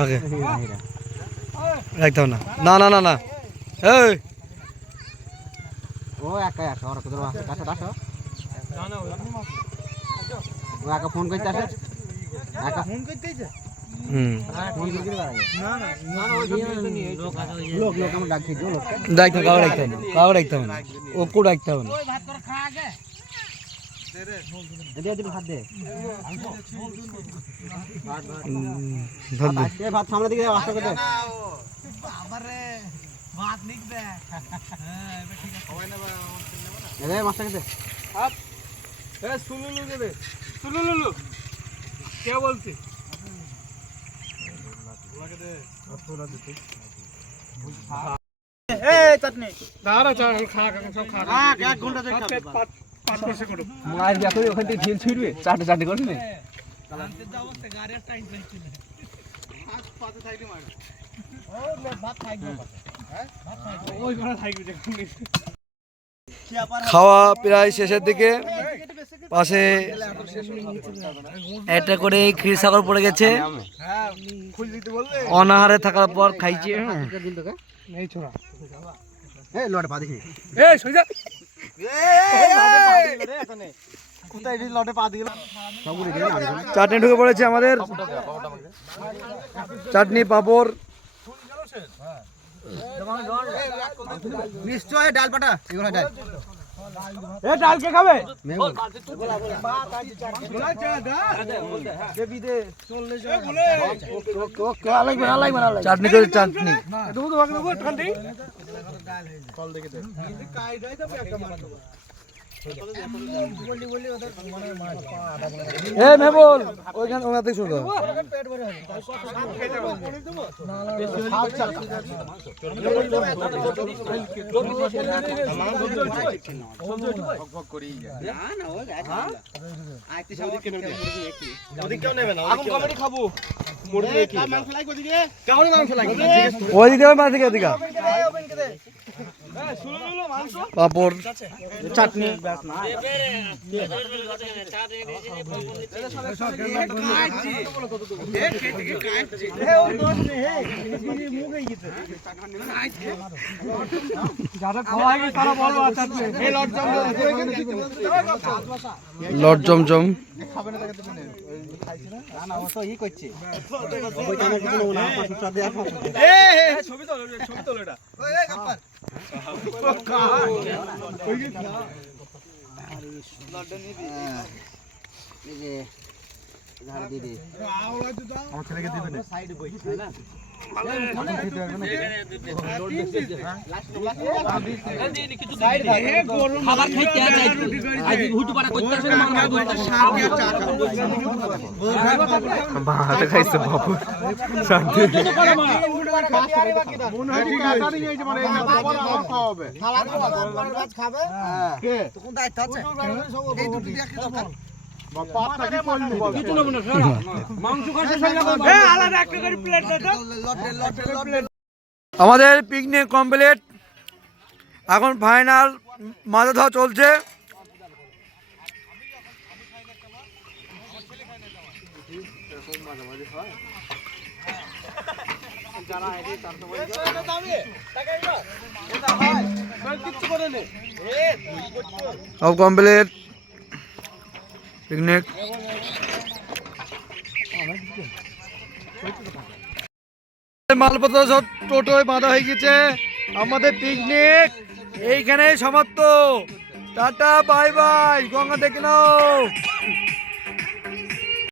ওকে রাখতে হবে না না না না এই ও একা একা ওরা তোদের কাছে ডাকো ও একা ফোন করতে আসে একা ফোন করতে যাচ্ছে ফোন করতে না না না লোক আমরা ডাকছি লোক ডাকতে কাউ রাখতে হবে না ও কো রাখতে হবে না ওই ভাত করে খা আগে দে দে ভাত দে ভাত সামনে দিকে আসতে দে বাবারে ভাত নিকবে হ্যাঁ এবার ঠিক আছে হয় না বা এ মাছটাকে দে আপ এ সুলুলু দে সুলুলু কে বলছিস লাগে দে তোরা দিতে এ চাটনি দাঁড়া চল খা সব খা এক ঘন্টা ধরে খা পাঁচ পাশে করো মার দেখো ওখান থেকে ঢিল ছুড়বে চাটে চাটে করবি না আনতে যাও সে গাড়ির টাইম পেয়েছিল আজ পাতে থাইতে মার ও ভাত খাইবে হ্যাঁ ভাত খাইবে ওই ঘরে খাইবে দেখুন খাওয়া প্রায় শেষের দিকে পাশে একটা করে ক্ষীরসাগর পড়ে গেছে অনাহারে থাকার পর খাইছে এই ছোড়া এই লড়ে পা দেখি এই সোজা কোথায় লড়ে পা দিল সবগুলো দিন চাটনি ঢুকে পড়েছে আমাদের চাটনি পাপড় নিশ্চয় ডাল পাটা এগুলো ডাল এ ডাল কে খাবে চাটনি করে চাটনি এ মেবল ওইখান ওখান থেকে শুরু করো ওইদিকে মাছ থেকে ওদিকে পাপড় চাটনি লর্ড জমজম খাবার খাইতে আজ হুটু পাড়া করতে আসে না ভাত খাইছে বাবু শান্তি খাবে কে তখন দায়িত্ব আছে এই দুটো দিয়ে কি দরকার আমাদের পিকনিক কমপ্লিট এখন ফাইনাল মাথা ধোয়া চলছে সব কমপ্লিট পিকনিক মালপত্র সব টোটোয় বাঁধা হয়ে গেছে আমাদের পিকনিক এইখানে সমাপ্ত টাটা বাই বাই গঙ্গা দেখে নাও